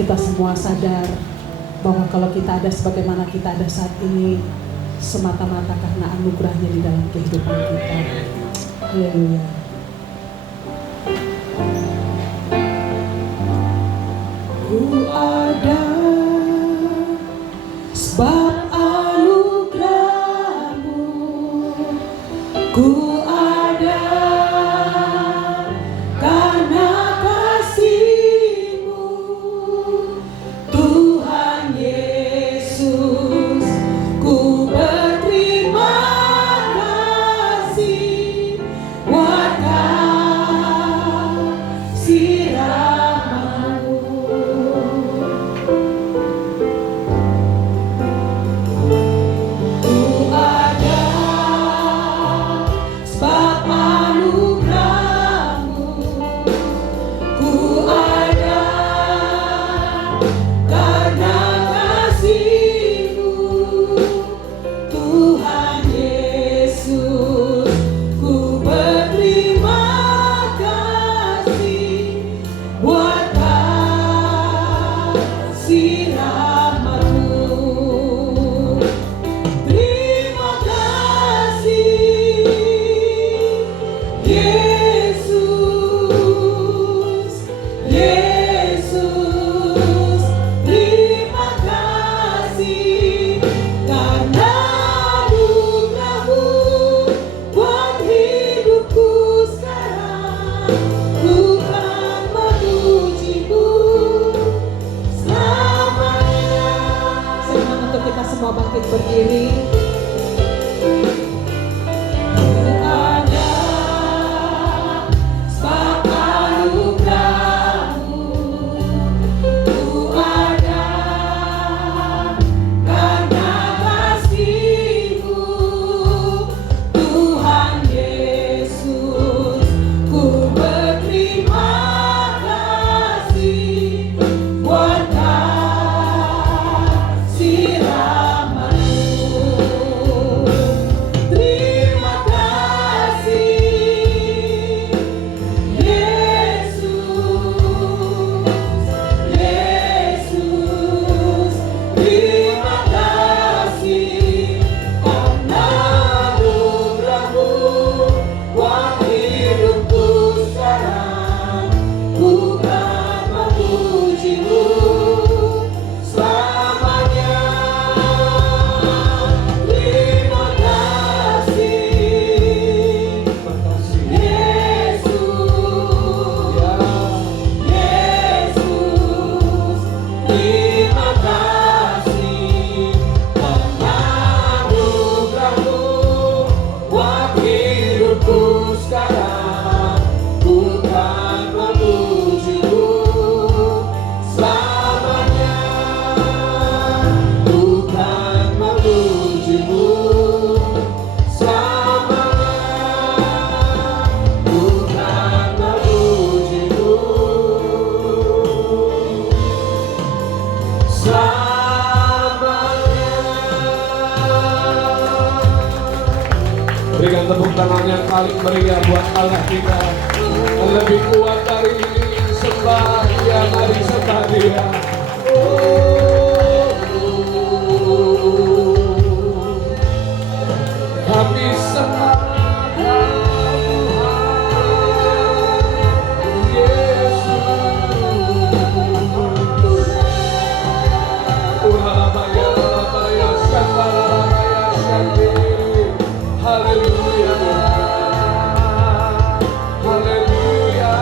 kita semua sadar bahwa kalau kita ada sebagaimana kita ada saat ini semata-mata karena anugerahnya di dalam kehidupan kita. Haleluya. Ku ada sebab anugerahmu, ku ada karena kasih-Mu, Tuhan Yesus. Ku berterima kasih buat kasih rahmat-Mu. Ku ada sebab anugerah-Mu, ku ada karena kasih-Mu, Tuhan Yesus. Ku berterima kasih buat kasih rahmat-Mu. Terima kasih Yesus, Yesus. Terima kasih karena anugerah-Mu buat hidupku sekarang. Ku kan memuji-Mu selamanya. Senang untuk kita semua bangkit berdiri. Ku ada sebab anugerah-Mu, ku ada karena kasih-Mu, Tuhan Yesus. Ku berterima kasih buat kasih rahmat-Mu. Terima kasih Yesus, Yesus. Terima kasih karena anugerah-Mu buat hidupku sekarang. Ku kan memuji-Mu selamanya. Terima kasih Yesus, Yesus. Terima kasih karena anugerah-Mu buat hidupku sekarang. Ku kan memuji-Mu selamanya. Ku kan memuji-Mu selamanya. Ku kan memuji-Mu selamanya. Berikan tepuk tangan yang paling meriah buat Allah kita yang lebih kuat dari ini. Sembah Dia, mari sembah Dia. Kami sembah Yesus. Ulalabaya, ulalabaya, shambalabaya, shambi. Haleluya, haleluya.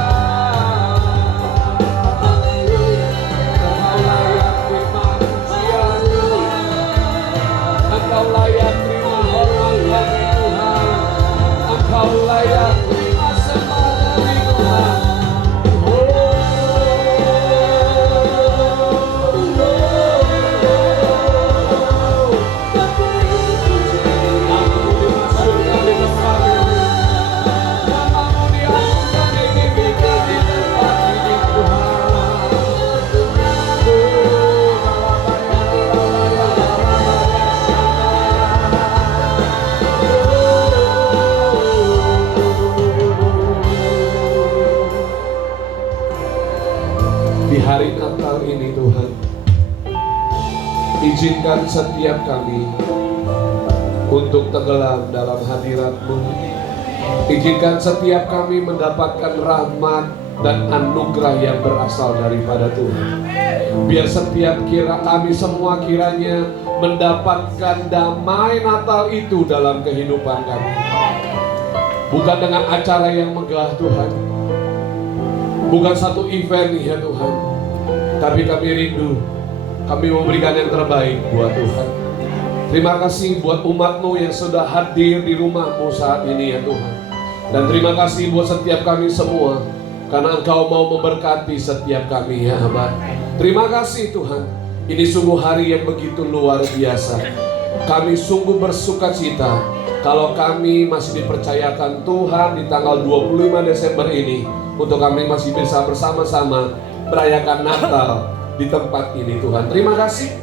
ini Tuhan, izinkan setiap kami untuk tenggelam dalam hadirat-Mu. Izinkan setiap kami mendapatkan rahmat dan anugerah yang berasal daripada Tuhan. Biar setiap kami semua kiranya mendapatkan damai Natal itu dalam kehidupan kami. Bukan dengan acara yang megah Tuhan, bukan satu event ya Tuhan, tapi kami rindu, kami memberikan yang terbaik buat Tuhan. Terima kasih buat umat-Mu yang sudah hadir di rumah-Mu saat ini ya Tuhan. Dan terima kasih buat setiap kami semua, karena Engkau mau memberkati setiap kami ya Abah. Terima kasih Tuhan, ini sungguh hari yang begitu luar biasa. Kami sungguh bersuka cita kalau kami masih dipercayakan Tuhan di tanggal 25 Desember ini untuk kami masih bisa bersama-sama merayakan Natal di tempat ini Tuhan. Terima kasih.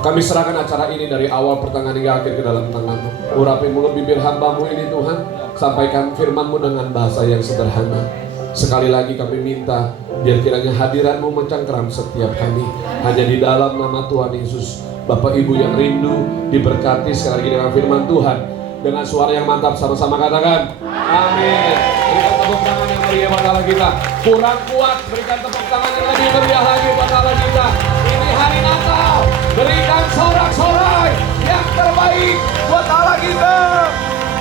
Kami serahkan acara ini dari awal pertengahan hingga akhir ke dalam tangan-Mu. Urapi mulut bibir hamba-Mu ini Tuhan, sampaikan firman-Mu dengan bahasa yang sederhana. Sekali lagi kami minta biar kiranya hadirat-Mu mencengkeram setiap kami. Hanya di dalam nama Tuhan Yesus. Bapak Ibu yang rindu diberkati sekali lagi dengan firman Tuhan. Dengan suara yang mantap sama-sama katakan amin. Berikan tepuk tangan yang meriah buat Allah kita. Kurang kuat, berikan tepuk tangan yang lebih meriah lagi buat Allah kita. Ini hari Natal, berikan sorak-sorai yang terbaik buat Allah kita.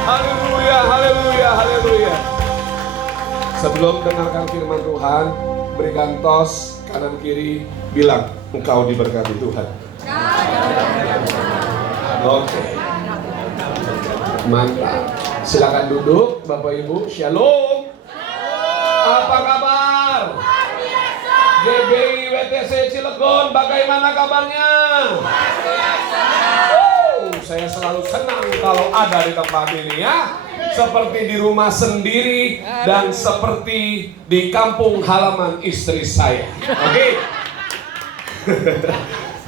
Haleluya, haleluya, haleluya. Sebelum dengarkan firman Tuhan, berikan tos kanan kiri, bilang engkau diberkati Tuhan. Oke. Mantap. Silakan duduk Bapak Ibu. Shalom. Apa kabar? GBI WTC Cilegon, bagaimana kabarnya? Saya selalu senang kalau ada di tempat ini ya. Seperti di rumah sendiri dan seperti di kampung halaman istri saya. Oke.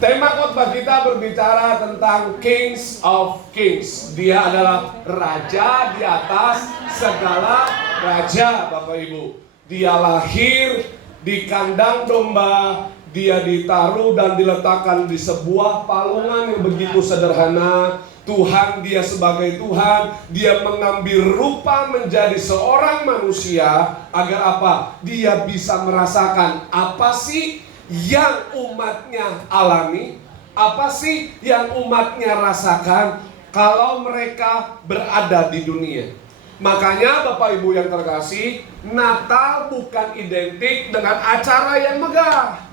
Tema khotbah kita berbicara tentang Kings of Kings. Dia adalah raja di atas segala raja, Bapak Ibu. Dia lahir di kandang domba, dia ditaruh dan diletakkan di sebuah palungan yang begitu sederhana. Tuhan, dia sebagai Tuhan, dia mengambil rupa menjadi seorang manusia. Agar apa? Dia bisa merasakan apa sih yang umatnya alami, apa sih yang umatnya rasakan kalau mereka berada di dunia. Makanya Bapak Ibu yang terkasih, Natal bukan identik dengan acara yang megah.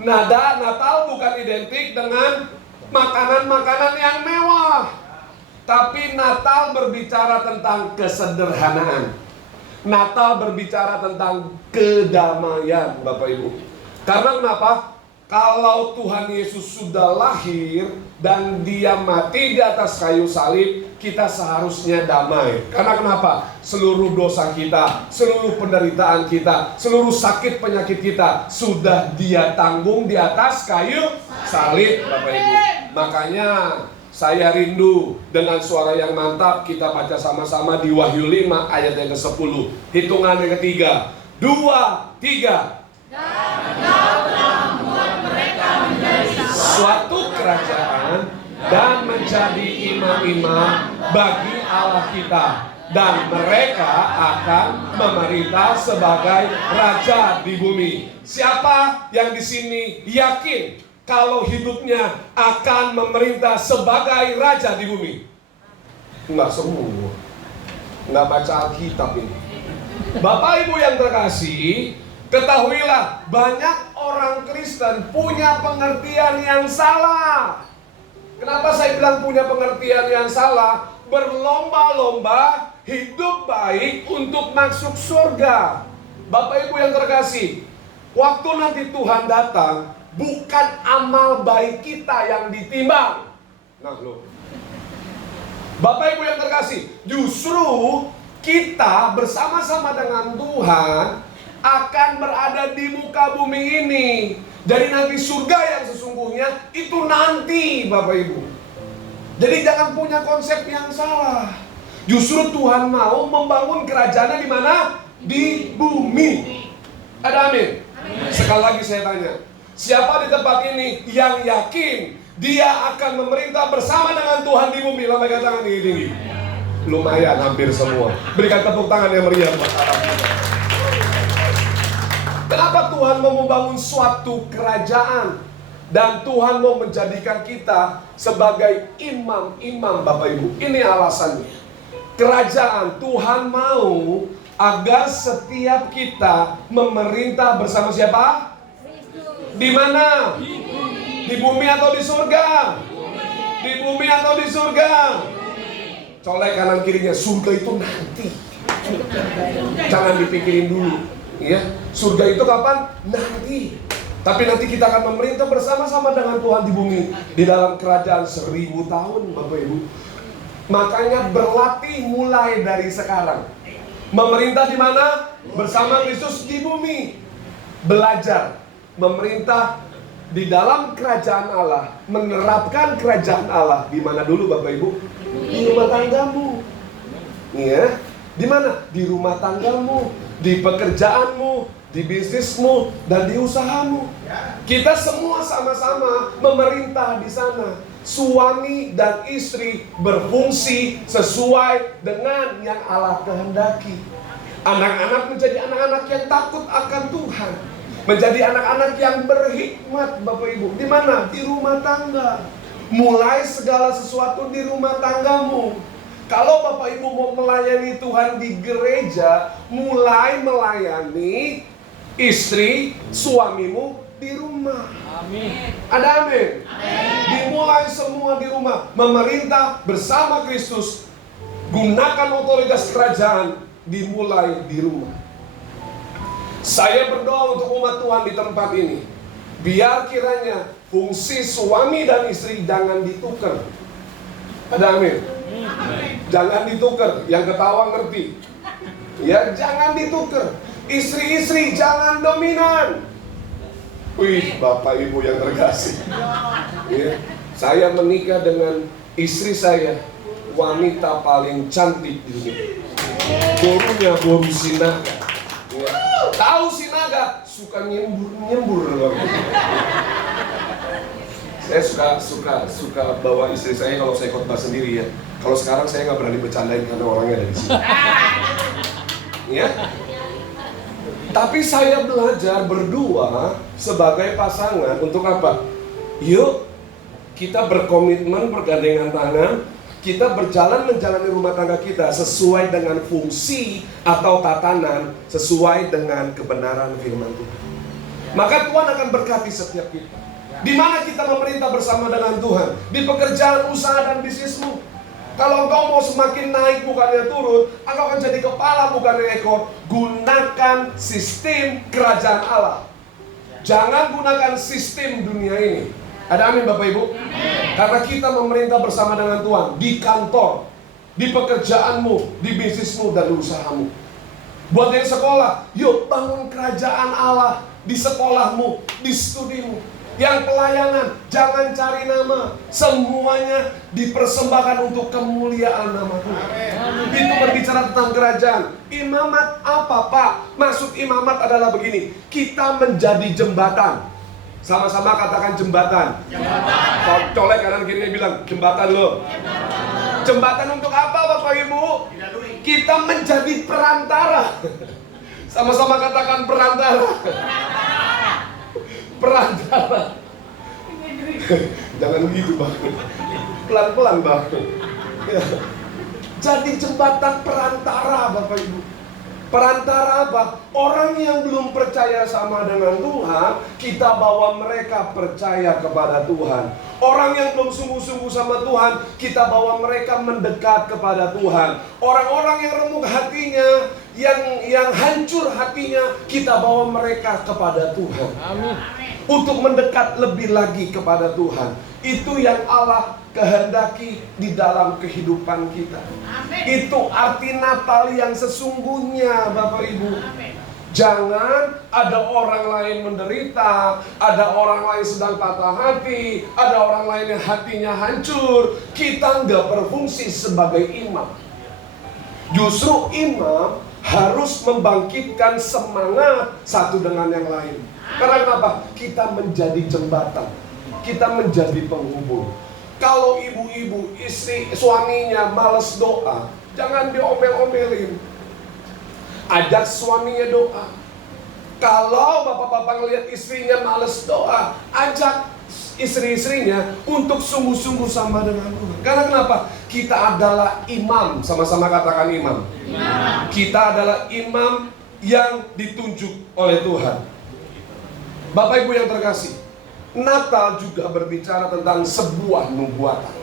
Natal bukan identik dengan makanan-makanan yang mewah. Tapi Natal berbicara tentang kesederhanaan. Natal berbicara tentang kedamaian, Bapak Ibu. Karena kenapa? Kalau Tuhan Yesus sudah lahir dan dia mati di atas kayu salib, kita seharusnya damai. Karena kenapa? Seluruh dosa kita, seluruh penderitaan kita, seluruh sakit penyakit kita sudah dia tanggung di atas kayu salib, Bapak Ibu. Makanya saya rindu dengan suara yang mantap kita baca sama-sama di Wahyu 5 ayat yang ke-10. Hitungan yang ketiga. 2, 3. Dan Engkau telah membuat mereka menjadi suatu kerajaan dan menjadi imam-imam bagi Allah kita, dan mereka akan memerintah sebagai raja di bumi. Siapa yang di sini yakin kalau hidupnya akan memerintah sebagai raja di bumi? Enggak semua. Enggak baca Alkitab ini. Bapak Ibu yang terkasih, ketahuilah, banyak orang Kristen punya pengertian yang salah. Kenapa saya bilang punya pengertian yang salah? Berlomba-lomba hidup baik untuk masuk surga. Bapak Ibu yang terkasih, waktu nanti Tuhan datang, bukan amal baik kita yang ditimbang. Nah loh, Bapak Ibu yang terkasih, justru kita bersama-sama dengan Tuhan akan berada di muka bumi ini. Jadi nanti surga yang sesungguhnya itu nanti, Bapak Ibu. Jadi jangan punya konsep yang salah. Justru Tuhan mau membangun kerajaannya di mana? Di bumi. Ada amin? Sekali lagi saya tanya, Siapa di tempat ini yang yakin dia akan memerintah bersama dengan Tuhan di bumi? Lambaikan tangan tinggi-tinggi. Lumayan, hampir semua. Berikan tepuk tangan yang meriah buat Allah. Kenapa Tuhan mau membangun suatu kerajaan? Dan Tuhan mau menjadikan kita sebagai imam-imam, Bapak Ibu. Ini alasannya. Kerajaan, Tuhan mau agar setiap kita memerintah bersama siapa? Di mana? Di bumi atau di surga? Di bumi atau di surga? Colek kanan kirinya, surga itu nanti. Jangan dipikirin dulu, ya. Surga itu kapan? Nanti. Tapi nanti kita akan memerintah bersama-sama dengan Tuhan di bumi, di dalam kerajaan 1000 tahun, Bapak Ibu. Makanya berlatih mulai dari sekarang. Memerintah di mana? Bersama Kristus di bumi. Belajar memerintah di dalam kerajaan Allah, menerapkan kerajaan Allah di mana dulu, Bapak Ibu? Di rumah tanggamu. Ya, di mana? Di rumah tanggamu, di pekerjaanmu, di bisnismu, dan di usahamu. Kita semua sama-sama memerintah di sana. Suami dan istri berfungsi sesuai dengan yang Allah kehendaki. Anak-anak menjadi anak-anak yang takut akan Tuhan, menjadi anak-anak yang berhikmat, Bapak Ibu. Di mana? Di rumah tangga. Mulai segala sesuatu di rumah tanggamu. Kalau Bapak Ibu mau melayani Tuhan di gereja, mulai melayani istri, suamimu di rumah. Amin. Ada amin? Dimulai semua di rumah. Memerintah bersama Kristus. Gunakan otoritas kerajaan. Dimulai di rumah. Saya berdoa untuk umat Tuhan di tempat ini. Biar kiranya fungsi suami dan istri jangan ditukar. Ada amin? Jangan ditukar. Yang ketawa ngerti. Ya, jangan ditukar. Istri-istri jangan dominan. Wih, Bapak Ibu yang terkasih. Ya, saya menikah dengan istri saya, wanita paling cantik di dunia. Borunya boru sinaga. Ya. Tahu sinaga suka nyembur. Saya suka bawa istri saya kalau saya khotbah sendiri ya. Kalau sekarang saya nggak berani bercandain karena orangnya ada di sini. Ya. Tapi saya belajar berdua sebagai pasangan untuk apa? Yuk, kita berkomitmen, bergandengan tangan, kita berjalan menjalani rumah tangga kita sesuai dengan fungsi atau tatanan, sesuai dengan kebenaran firman Tuhan. Maka Tuhan akan berkati setiap kita. Di mana kita memerintah bersama dengan Tuhan? Di pekerjaan, usaha, dan bisnismu. Kalau engkau mau semakin naik bukannya turun, engkau akan jadi kepala bukannya ekor. Gunakan sistem kerajaan Allah. Jangan gunakan sistem dunia ini. Ada amin Bapak Ibu? Karena kita memerintah bersama dengan Tuhan. Di kantor, di pekerjaanmu, di bisnismu, dan di usahamu. Buat yang sekolah, yuk bangun kerajaan Allah di sekolahmu, di studimu. Yang pelayanan, jangan cari nama. Semuanya dipersembahkan untuk kemuliaan nama Tuhan. Itu berbicara tentang kerajaan. Imamat apa, Pak? Maksud imamat adalah begini. Kita menjadi jembatan. Sama-sama katakan jembatan. Jembatan. Colek kanan kirinya bilang, jembatan lo. Jembatan untuk apa, Bapak Ibu? Kita menjadi perantara. Sama-sama katakan perantara. Perantara. Jangan begitu Bang. Pelan-pelan Bang. Ya. Jadi jembatan perantara Bapak Ibu. Perantara apa? Orang yang belum percaya sama dengan Tuhan, kita bawa mereka percaya kepada Tuhan. Orang yang belum sungguh-sungguh sama Tuhan, kita bawa mereka mendekat kepada Tuhan. Orang-orang yang remuk hatinya, yang hancur hatinya, kita bawa mereka kepada Tuhan. Amin. Untuk mendekat lebih lagi kepada Tuhan. Itu yang Allah kehendaki di dalam kehidupan kita. Amin. Itu arti Natal yang sesungguhnya Bapak Ibu. Amin. Jangan ada orang lain menderita, ada orang lain sedang patah hati, ada orang lain yang hatinya hancur. Kita nggak berfungsi sebagai imam. Justru imam harus membangkitkan semangat satu dengan yang lain. Karena kenapa? Kita menjadi jembatan, kita menjadi penghubung. Kalau ibu-ibu, istri, suaminya malas doa, jangan diomel-omelin. Ajak suaminya doa. Kalau bapak-bapak ngelihat istrinya malas doa, ajak istri-istrinya untuk sungguh-sungguh sama dengan Tuhan. Karena kenapa? Kita adalah imam, sama-sama katakan imam. Kita adalah imam yang ditunjuk oleh Tuhan. Bapak Ibu yang terkasih, Natal juga berbicara tentang sebuah nubuatan.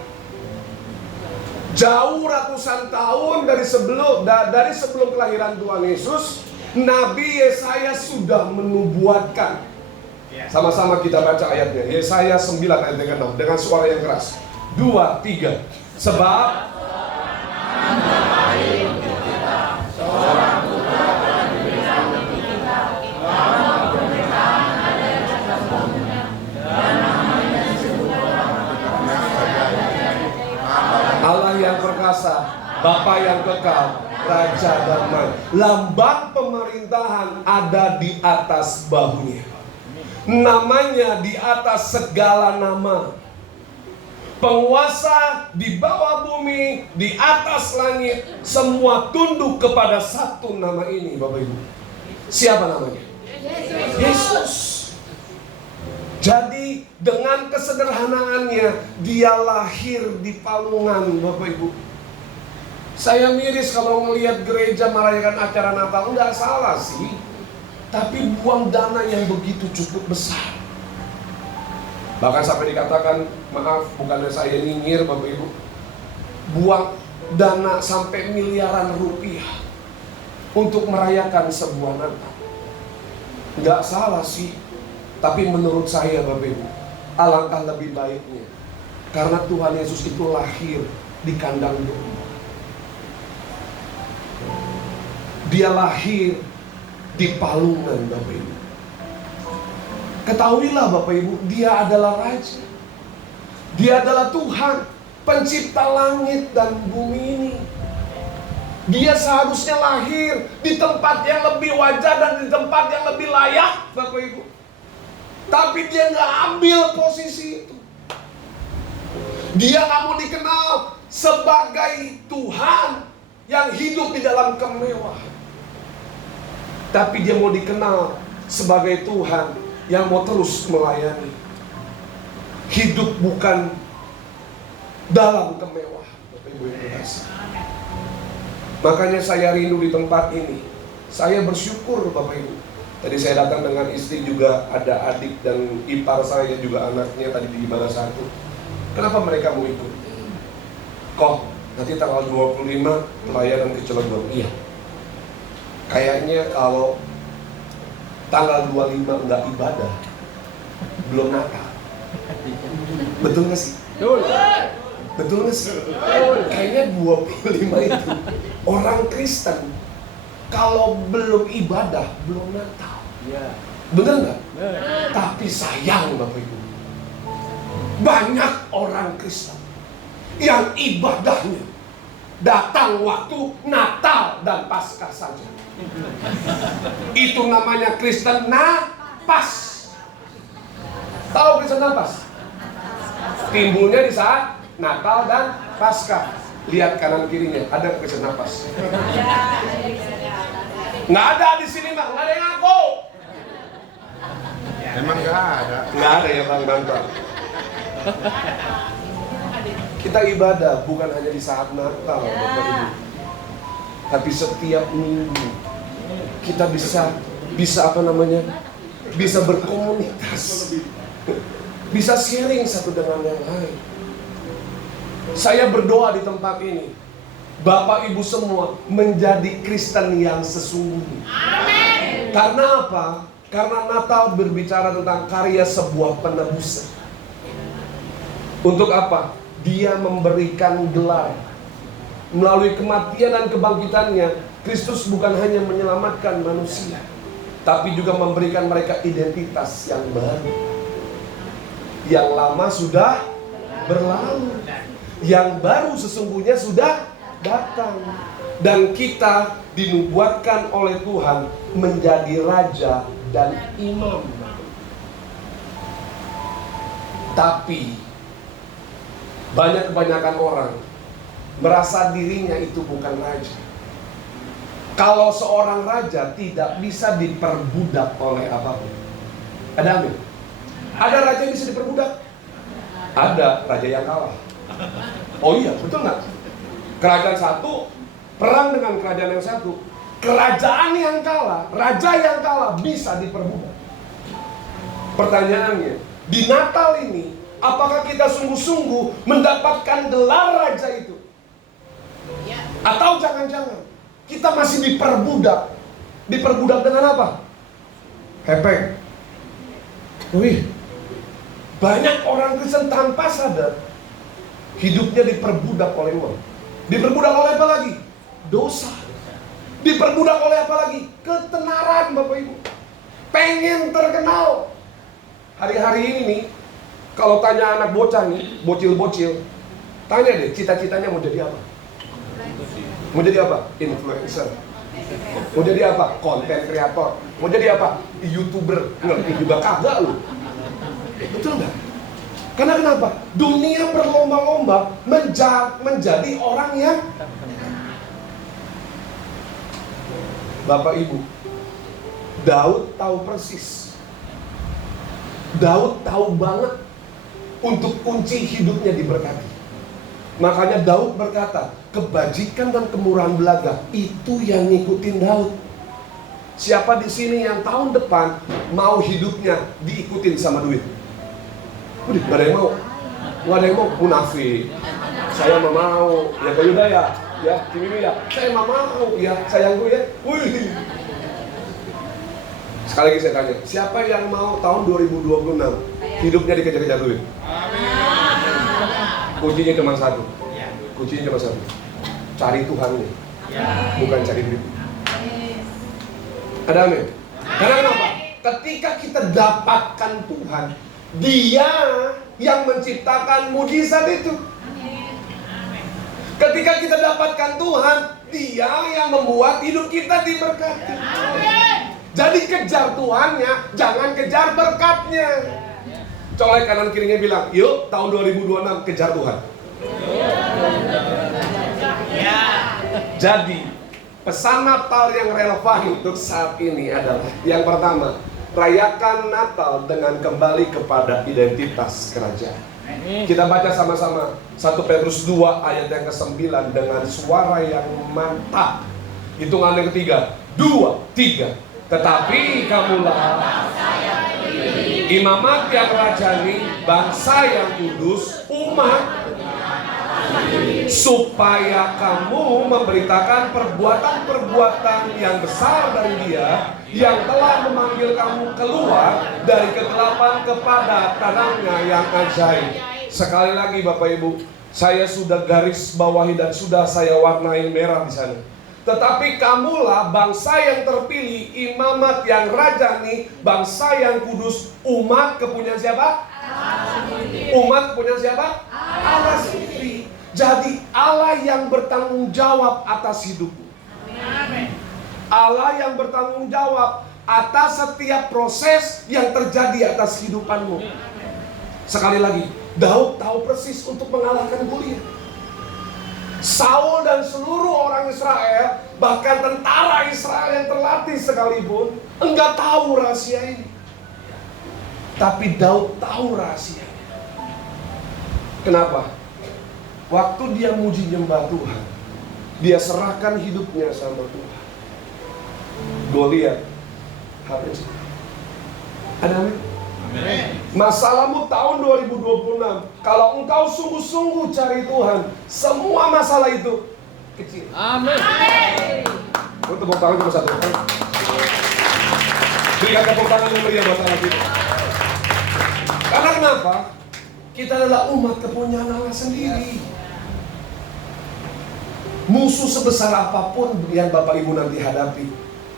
Jauh ratusan tahun dari sebelum kelahiran Tuhan Yesus, Nabi Yesaya sudah menubuatkan. Sama-sama kita baca ayatnya. Yesaya 9 ayat 6 dengan suara yang keras. 2, 3. Sebab Allah yang perkasa, Bapa yang kekal, Raja damai. Lambang pemerintahan ada di atas bahunya. Namanya di atas segala nama. Penguasa di bawah bumi, di atas langit, semua tunduk kepada satu nama ini, Bapak Ibu. Siapa namanya? Yesus. Jadi dengan kesederhanaannya, dia lahir di palungan, Bapak Ibu. Saya miris kalau melihat gereja merayakan acara Natal. Enggak salah sih, tapi buang dana yang begitu cukup besar. Bahkan sampai dikatakan, maaf, bukannya saya nyinyir Bapak Ibu, buang dana sampai miliaran rupiah untuk merayakan sebuah Natal. Enggak salah sih, tapi menurut saya Bapak Ibu, alangkah lebih baiknya karena Tuhan Yesus itu lahir di kandang domba. Dia lahir di palungan, Bapak Ibu. Ketahuilah Bapak Ibu, dia adalah Raja. Dia adalah Tuhan, pencipta langit dan bumi ini. Dia seharusnya lahir di tempat yang lebih wajar dan di tempat yang lebih layak, Bapak Ibu. Tapi dia nggak ambil posisi itu. Dia nggak mau dikenal sebagai Tuhan yang hidup di dalam kemewahan. Tapi dia mau dikenal sebagai Tuhan yang mau terus melayani. Hidup bukan dalam kemewahan, Bapak Ibu yang terkasih. Makanya saya rindu di tempat ini. Saya bersyukur Bapak Ibu. Tadi saya datang dengan istri, juga ada adik dan ipar saya, juga anaknya tadi di Gimana Satu. Kenapa mereka mau ikut? Kok nanti tanggal 25 pelayanan ke Cilegon. Iya. Kayaknya kalau tanggal 25 enggak ibadah, belum Natal. Betul nggak sih? Betul nggak sih? Kayaknya 25 itu orang Kristen kalau belum ibadah, belum Natal. Bener nggak? Tapi sayang Bapak Ibu, banyak orang Kristen yang ibadahnya datang waktu Natal dan Paskah saja. Itu namanya Kristen napas. Tahu Kristen napas? Timbulnya di saat Natal dan Paskah. Lihat kanan kirinya, ada Kristen napas. Nggak ada di sini Bang, nggak ada yang ngaku. Emang nggak ada. Nggak ada ya Bang Bang. Kita ibadah bukan hanya di saat Natal, Bapak Ibu, tapi setiap minggu kita bisa apa namanya? Bisa berkomunitas, bisa sharing satu dengan yang lain. Saya berdoa di tempat ini, Bapak Ibu semua menjadi Kristen yang sesungguhnya. Amin. Karena apa? Karena Natal berbicara tentang karya sebuah penebusan. Untuk apa? Dia memberikan gelar. Melalui kematian dan kebangkitannya, Kristus bukan hanya menyelamatkan manusia, tapi juga memberikan mereka identitas yang baru. Yang lama sudah berlalu, yang baru sesungguhnya sudah datang. Dan kita dinubuatkan oleh Tuhan menjadi raja dan imam. Tapi kebanyakan orang merasa dirinya itu bukan raja. Kalau seorang raja tidak bisa diperbudak oleh apapun. Ada amin? Ada raja yang bisa diperbudak? Ada raja yang kalah. Oh iya, betul nggak? Kerajaan satu perang dengan kerajaan yang satu. Kerajaan yang kalah, raja yang kalah bisa diperbudak. Pertanyaannya, di Natal ini, apakah kita sungguh-sungguh mendapatkan gelar raja itu? Atau jangan-jangan kita masih diperbudak? Diperbudak dengan apa? Hepeng. Wih, banyak orang Kristen tanpa sadar hidupnya diperbudak oleh uang. Diperbudak oleh apa lagi? Dosa. Diperbudak oleh apa lagi? Ketenaran, Bapak Ibu. Pengen terkenal. Hari-hari ini nih, kalau tanya anak bocah nih, bocil-bocil, tanya deh, cita-citanya mau jadi apa? Mau jadi apa? Influencer. Mau jadi apa? Konten kreator. Mau jadi apa? YouTuber. Ngerti juga kagak lu. Betul nggak? Karena kenapa? Dunia berlomba-lomba menjadi orang yang Bapak Ibu, Daud tahu persis. Daud tahu banget untuk kunci hidupnya diberkati. Makanya Daud berkata, kebajikan dan kemurahan belaga itu yang ngikutin Daud. Siapa di sini yang tahun depan mau hidupnya diikutin sama duit? Udah, gak ada yang mau. Gak ada yang mau, munafik. Saya mau. Ya Pak Yuda ya Cimimi ya. Saya mau. Ya sayangku ya. Wih. Sekali lagi saya tanya, siapa yang mau tahun 2026 hidupnya dikejar-kejar duit? Kuncinya cuma satu. Cari Tuhannya, bukan cari duit. Ada amin? Karena kenapa? Ketika kita dapatkan Tuhan, Dia yang menciptakan mujizat itu. Ketika kita dapatkan Tuhan, Dia yang membuat hidup kita diberkati. Jadi kejar Tuhannya, jangan kejar berkatnya. Colek kanan kirinya bilang, yuk tahun 2026 kejar Tuhan. Jadi pesan Natal yang relevan untuk saat ini adalah yang pertama, rayakan Natal dengan kembali kepada identitas kerajaan. Kita baca sama-sama 1 Petrus 2 ayat yang ke-9 dengan suara yang mantap. Hitungan yang ketiga, 2, 3. Tetapi kamulah imamat yang rajani, bangsa yang kudus, umat, supaya kamu memberitakan perbuatan-perbuatan yang besar dari Dia yang telah memanggil kamu keluar dari kegelapan kepada terangnya yang ajaib. Sekali lagi Bapak Ibu, saya sudah garis bawahi dan sudah saya warnai merah di sana. Tetapi kamulah bangsa yang terpilih, imamat yang rajani, bangsa yang kudus, umat kepunyaan siapa? Umat kepunyaan siapa? Allah sendiri. Jadi Allah yang bertanggung jawab atas hidupmu. Allah yang bertanggung jawab atas setiap proses yang terjadi atas kehidupanmu. Sekali lagi, Daud tahu persis untuk mengalahkan Goliat. Saul dan seluruh orang Israel, bahkan tentara Israel yang terlatih sekalipun, enggak tahu rahasia ini. Tapi Daud tahu rahasianya. Kenapa? Waktu dia muji nyembah Tuhan, dia serahkan hidupnya sama Tuhan. Goliat habis. Ada amin? Masalahmu tahun 2026, kalau engkau sungguh-sungguh cari Tuhan, semua masalah itu kecil. Amin. Untuk tepuk tangan cuma satu. Berikan tepuk tangan yang meriah buat Allah kita. Karena kenapa? Kita adalah umat kepunyaan Allah sendiri. Musuh sebesar apapun yang Bapak Ibu nanti hadapi,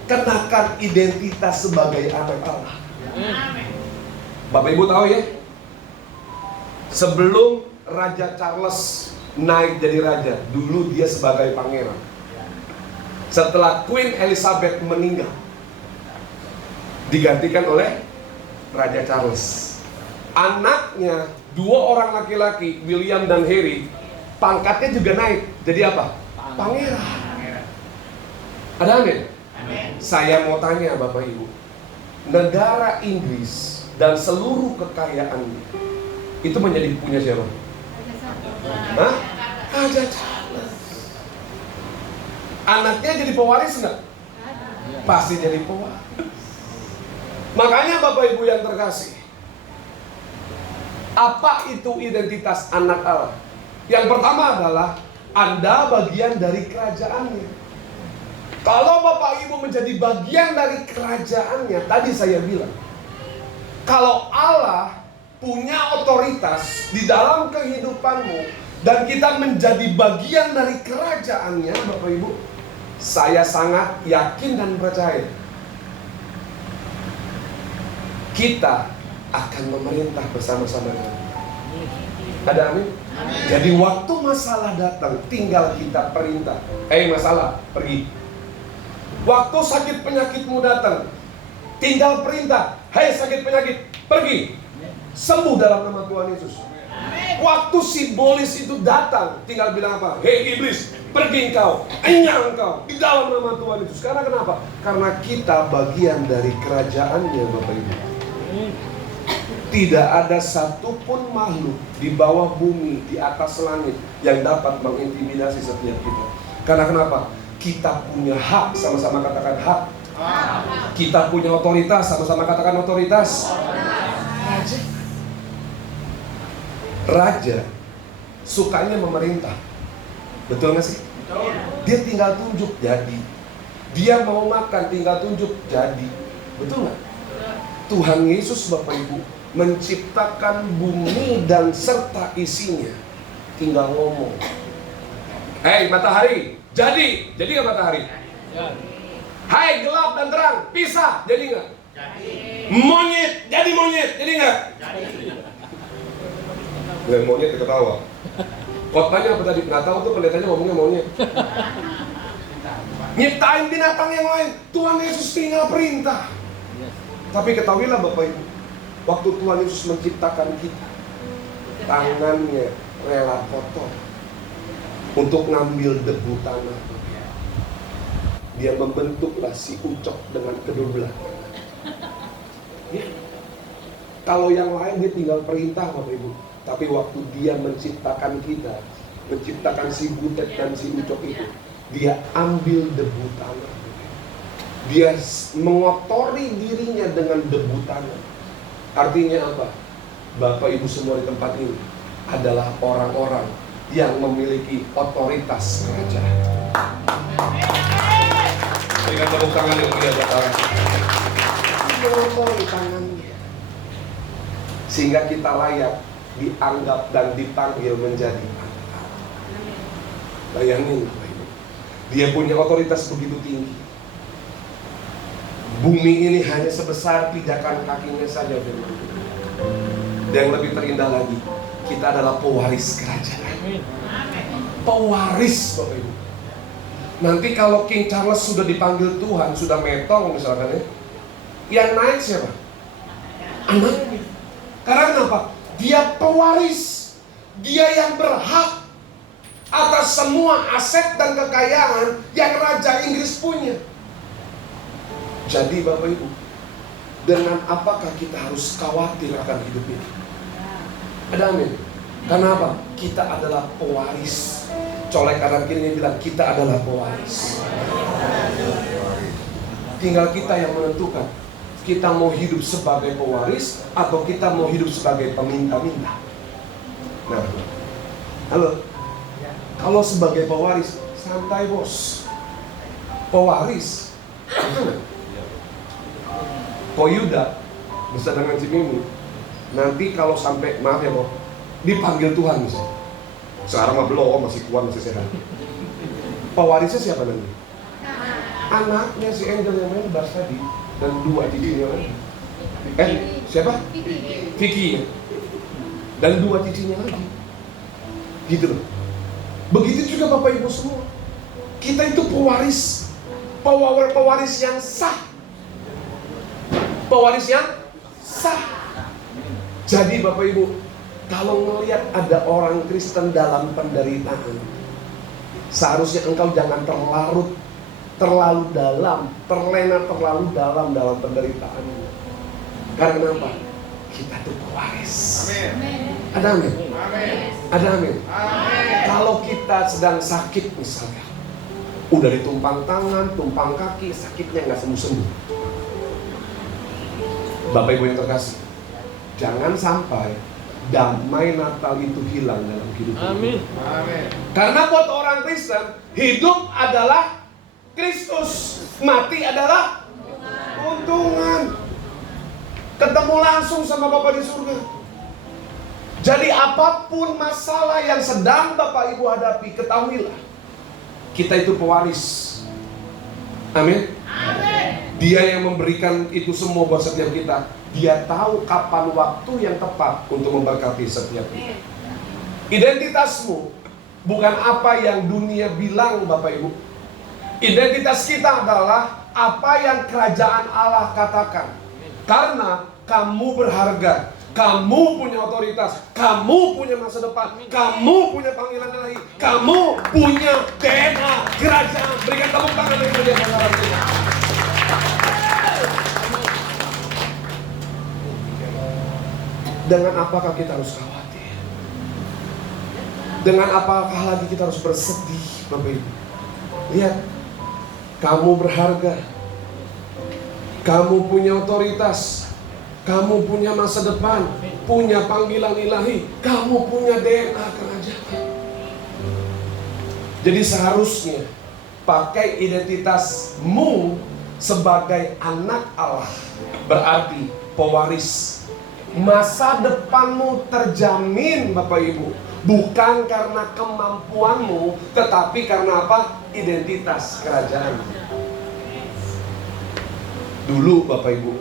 kenakan identitas sebagai anak Allah. Bapak Ibu tahu ya, sebelum Raja Charles naik jadi raja. Dulu dia sebagai pangeran. Setelah Queen Elizabeth meninggal, digantikan oleh Raja Charles. Anaknya, 2 orang laki-laki, William dan Harry, pangkatnya juga naik. Jadi apa? Pangeran. Ada amin? Saya mau tanya Bapak Ibu, negara Inggris dan seluruh kekayaannya itu menjadi punya siapa? Hah? Raja Charles. Anaknya jadi pewaris enggak? Pasti jadi pewaris. Makanya Bapak Ibu yang terkasih, apa itu identitas anak Allah? Yang pertama adalah Anda bagian dari kerajaannya. Kalau Bapak Ibu menjadi bagian dari kerajaannya, tadi saya bilang, kalau Allah punya otoritas di dalam kehidupanmu dan kita menjadi bagian dari kerajaannya, Bapak Ibu, saya sangat yakin dan percaya kita akan memerintah bersama-sama dengan Dia. Ada amin? Jadi waktu masalah datang, tinggal kita perintah. Masalah, pergi. Waktu sakit penyakitmu datang, tinggal perintah. Sakit penyakit, pergi. Sembuh dalam nama Tuhan Yesus. Waktu si bolis itu datang, tinggal bilang apa? Hei iblis, pergi engkau, enyah engkau, di dalam nama Tuhan Yesus. Karena kenapa? Karena kita bagian dari kerajaannya, Bapak Ibu. Tidak ada satupun makhluk di bawah bumi, di atas langit yang dapat mengintimidasi setiap kita. Karena kenapa? Kita punya hak, sama-sama katakan hak. Kita punya otoritas, sama-sama katakan otoritas. Raja sukanya memerintah. Betul gak sih? Dia tinggal tunjuk jadi. Dia mau makan tinggal tunjuk jadi. Betul gak? Tuhan Yesus Bapak Ibu menciptakan bumi dan serta isinya, tinggal ngomong. Matahari, jadi gak matahari? Hai gelap dan terang, pisah, jadi gak? Monyet, jadi gak? Jadi. Monyet ketawa. Kotanya apa tadi? Nggak tahu tuh, pendetanya ngomongnya monyet. Nyiptain binatang yang lain, Tuhan Yesus tinggal perintah. Tapi ketahuilah Bapak Ibu, waktu Tuhan Yesus menciptakan kita, tangannya rela kotor untuk ngambil debu tanah. Dia membentuklah si ucok dengan kedua belah. Ya. Kalau yang lain dia tinggal perintah Bapak Ibu. Tapi waktu dia menciptakan kita, menciptakan si butet dan si ucok itu, dia ambil debu tanah. Dia mengotori dirinya dengan debu tanah. Artinya apa? Bapak Ibu semua di tempat ini adalah orang-orang yang memiliki otoritas kerajaan. Berikan tepuk tangan yang mulia buat orang. Mengotori tangannya, sehingga kita layak dianggap dan dipanggil menjadi anak Allah. Bayangin Bapak Ibu, dia punya otoritas begitu tinggi. Bumi ini hanya sebesar pijakan kakinya saja, firman Tuhan. Dan yang lebih terindah lagi, kita adalah pewaris kerajaan. Pewaris Bapak Ibu. Nanti kalau King Charles sudah dipanggil Tuhan, sudah metong misalkan ya, yang naik siapa? Anaknya. Karena kenapa? Dia pewaris. Dia yang berhak atas semua aset dan kekayaan yang Raja Inggris punya. Jadi Bapak Ibu, dengan apakah kita harus khawatir akan hidup ini? Ada amin? Karena apa? Kita adalah pewaris. Colek kanan kirinya bilang, kita adalah pewaris. Tinggal kita yang menentukan, kita mau hidup sebagai pewaris atau kita mau hidup sebagai peminta-minta. Nah, halo. Kalau sebagai pewaris, santai bos. Pewaris, itu kan? Yuda bisa dengan Cimimi. Nanti kalau sampai, maaf ya Bob, dipanggil Tuhan misalnya. Sekarang mah belum, masih kuat, masih sehat. Pewarisnya siapa nanti? Anaknya si Angel yang main bass tadi, dan 2 cicinya lagi. Siapa? Vicky ya. Dan 2 cicinya lagi. Gitu loh. Begitu juga Bapak Ibu semua. Kita itu pewaris yang sah. Pewaris yang sah. Jadi Bapak Ibu, kalau melihat ada orang Kristen dalam penderitaan, seharusnya engkau jangan terlalu dalam, terlena terlalu dalam penderitaan. Karena apa? Kita itu pewaris. Amin. Ada amin? Amin. Ada amin? Amin. Kalau kita sedang sakit misalnya, udah ditumpang tangan, tumpang kaki, sakitnya nggak sembuh-sembuh. Bapak Ibu yang terkasih, jangan sampai damai Natal itu hilang dalam hidup kita. Amin. Amin. Karena buat orang Kristen, hidup adalah Kristus, mati adalah keuntungan. Ketemu langsung sama Bapa di surga. Jadi apapun masalah yang sedang Bapak Ibu hadapi, ketahuilah, kita itu pewaris. Amin. Dia yang memberikan itu semua buat setiap kita. Dia tahu kapan waktu yang tepat untuk memberkati setiap kita. Identitasmu bukan apa yang dunia bilang, Bapak Ibu. Identitas kita adalah apa yang kerajaan Allah katakan. Karena kamu berharga, kamu punya otoritas, kamu punya masa depan, kamu punya panggilan ilahi, kamu punya DNA kerajaan. Berikan tepuk tangan bagi kerajaan Allah. Dengan apakah kita harus khawatir? Dengan apakah lagi kita harus bersedih, Bapak Ibu? Lihat, kamu berharga, kamu punya otoritas, kamu punya masa depan, punya panggilan ilahi, kamu punya DNA kerajaan. Jadi seharusnya pakai identitasmu sebagai anak Allah, berarti pewaris. Masa depanmu terjamin, Bapak Ibu, bukan karena kemampuanmu, tetapi karena apa? Identitas kerajaan. Dulu Bapak Ibu,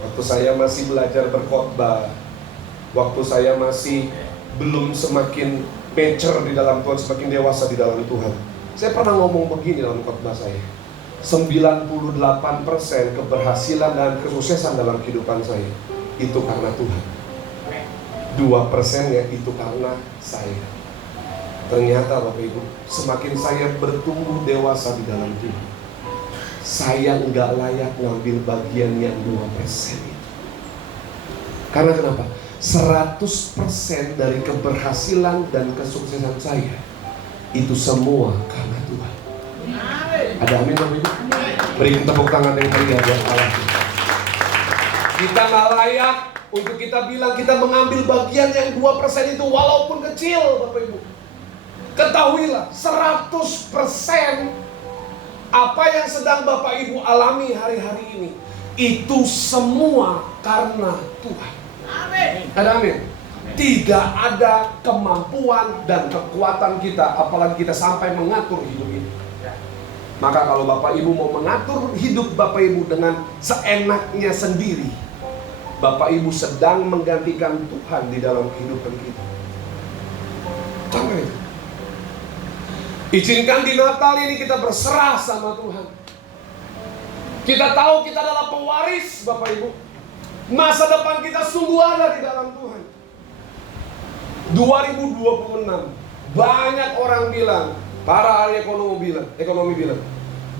waktu saya masih belajar berkhotbah, waktu saya masih belum semakin mature di dalam Tuhan, semakin dewasa di dalam Tuhan, saya pernah ngomong begini dalam khotbah saya, 98% keberhasilan dan kesuksesan dalam kehidupan saya itu karena Tuhan, 2%-nya itu karena saya. Ternyata Bapak Ibu, semakin saya bertumbuh dewasa di dalam Tuhan, saya nggak layak ngambil bagian yang 2% itu. Karena kenapa? 100% dari keberhasilan dan kesuksesan saya itu semua karena Tuhan. Ada amin Bapak Ibu? Berikan tepuk tangan yang meriah buat Allah. Kita nggak layak untuk kita bilang kita mengambil bagian yang 2% itu walaupun kecil, Bapak Ibu. Ketahuilah 100% apa yang sedang Bapak Ibu alami hari-hari ini itu semua karena Tuhan. Amin. Ada amin. Tidak ada kemampuan dan kekuatan kita, apalagi kita sampai mengatur hidup ini. Maka kalau Bapak Ibu mau mengatur hidup Bapak Ibu dengan seenaknya sendiri, Bapak Ibu sedang menggantikan Tuhan di dalam kehidupan kita. Jangan itu. Izinkan di Natal ini kita berserah sama Tuhan. Kita tahu kita adalah pewaris, Bapak Ibu. Masa depan kita sungguh ada di dalam Tuhan. 2026, banyak orang bilang, para ahli ekonomi bilang,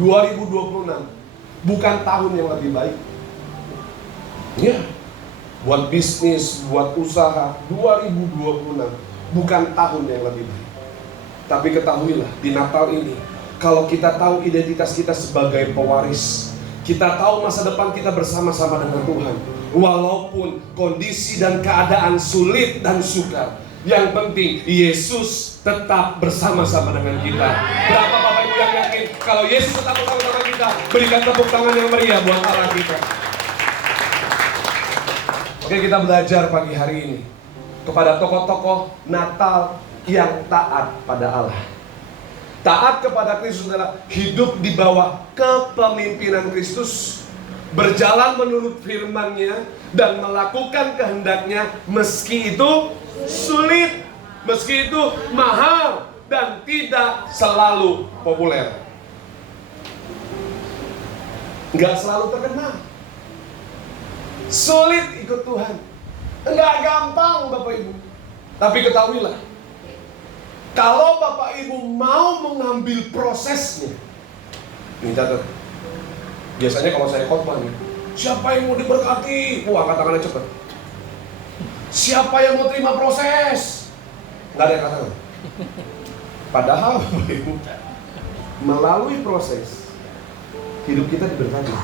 2026 bukan tahun yang lebih baik. Ya, buat bisnis, buat usaha, 2026 bukan tahun yang lebih baik. Tapi ketahuilah, di Natal ini, kalau kita tahu identitas kita sebagai pewaris, kita tahu masa depan kita bersama-sama dengan Tuhan, walaupun kondisi dan keadaan sulit dan sukar, yang penting Yesus tetap bersama-sama dengan kita. Berapa Bapak Ibu yang yakin kalau Yesus tetap bersama-sama kita? Berikan tepuk tangan yang meriah buat Allah kita. Oke, kita belajar pagi hari ini kepada tokoh-tokoh Natal yang taat pada Allah. Taat kepada Kristus adalah hidup di bawah kepemimpinan Kristus, berjalan menurut firman-Nya dan melakukan kehendak-Nya meski itu sulit, meski itu mahal, dan tidak selalu populer. Nggak selalu terkenal. Sulit ikut Tuhan. Nggak gampang Bapak Ibu. Tapi ketahuilah, kalau Bapak Ibu mau mengambil prosesnya, ini catat. Biasanya kalau saya khotbah nih, siapa yang mau diberkati? Wah, angkat tangannya cepet. Siapa yang mau terima proses? Nggak ada yang katakan. Padahal Bapak Ibu, melalui proses, hidup kita diberkati.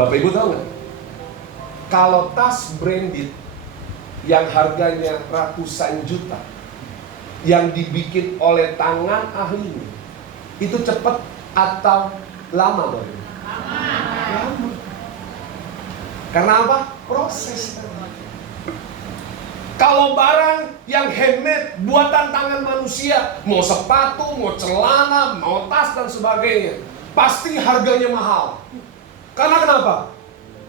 Bapak Ibu tahu nggak? Kalau tas branded yang harganya ratusan juta, yang dibikin oleh tangan ahlinya, itu cepat atau lama Bapak Ibu? Lama. Karena apa? Proses. Kalau barang yang handmade, buatan tangan manusia, mau sepatu, mau celana, mau tas dan sebagainya, pasti harganya mahal. Karena kenapa?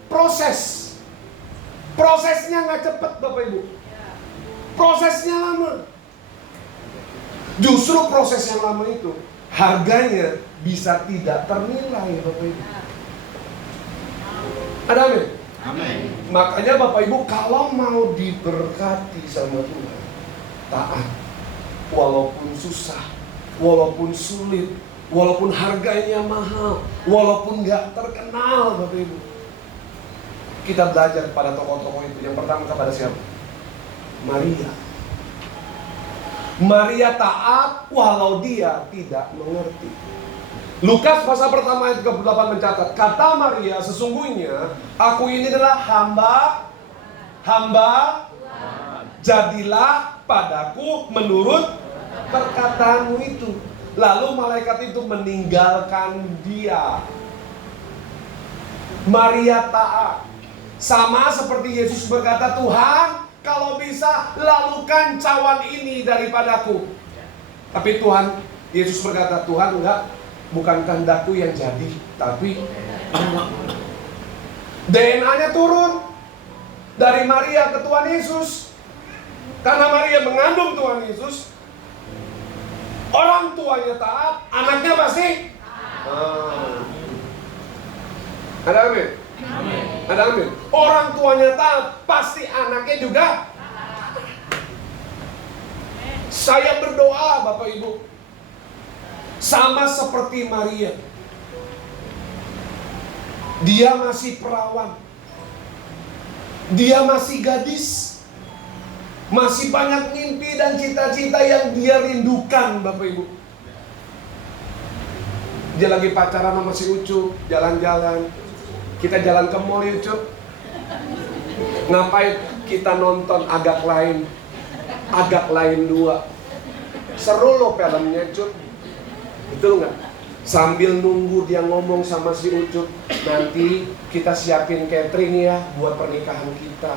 Proses. Prosesnya nggak cepat Bapak Ibu. Prosesnya lama. Justru proses yang lama itu harganya bisa tidak ternilai Bapak Ibu. Ada amin? Amin. Makanya Bapak Ibu kalau mau diberkati sama Tuhan, taat. Walaupun susah, walaupun sulit, walaupun harganya mahal, walaupun nggak terkenal Bapak Ibu. Kita belajar pada tokoh-tokoh itu. Yang pertama kepada siapa? Maria. Maria taat walau dia tidak mengerti. Lukas pasal pertama ayat 38 mencatat, kata Maria, sesungguhnya aku ini adalah hamba, jadilah padaku menurut perkataanmu itu. Lalu malaikat itu meninggalkan dia. Maria taat. Sama seperti Yesus berkata, Tuhan, kalau bisa lalukan cawan ini daripadaku. Tapi Tuhan, Yesus berkata, Tuhan enggak, bukan kehendakku yang jadi, tapi DNA-nya turun dari Maria ke Tuhan Yesus. Karena Maria mengandung Tuhan Yesus, orang tuanya taat, anaknya pasti ada amin? Ada amin? Orang tuanya taat, pasti anaknya juga. Saya berdoa Bapak Ibu, sama seperti Maria, dia masih perawan, dia masih gadis, masih banyak mimpi dan cita-cita yang dia rindukan Bapak Ibu. Dia lagi pacaran sama si Ucup, jalan-jalan. Kita jalan ke mall ya Ucup. Ngapain kita nonton Agak Lain 2. Seru loh filmnya Ucup. Betul nggak? Sambil nunggu dia ngomong sama si Ucup, nanti kita siapin catering ya buat pernikahan kita.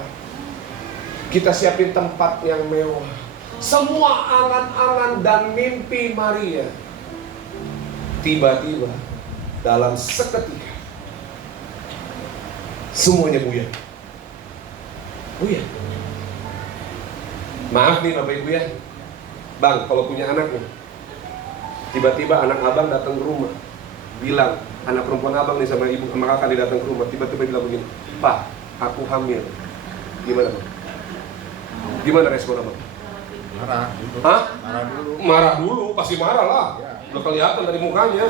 Kita siapin tempat yang mewah. Semua angan-angan dan mimpi Maria tiba-tiba dalam seketika semuanya buyar. Buyar. Maaf nih Bapak Ibu ya, Bang, kalau punya anak nih, tiba-tiba anak abang datang ke rumah, bilang, anak perempuan abang nih sama ibu sama kakak dia datang ke rumah, tiba-tiba bilang begini, Pak, aku hamil. Gimana Bang? Gimana respon abang? Marah dulu. Hah? Marah dulu. Marah dulu, pasti marah lah. Ya. Udah kelihatan dari mukanya.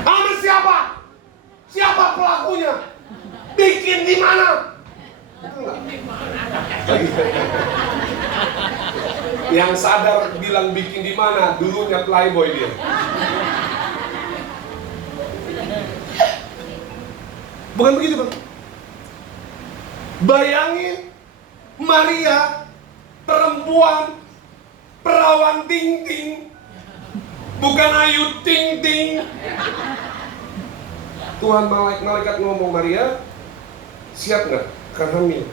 Hamil siapa? Siapa pelakunya? Bikin di mana? Yang sadar bilang bikin di mana, dulunya playboy dia. Bukan begitu Bang? Bayangin Maria, perempuan perawan ting-ting, bukan Ayu ting-ting. Tuhan malaikat ngomong, Maria, siap nggak? Karena hamil.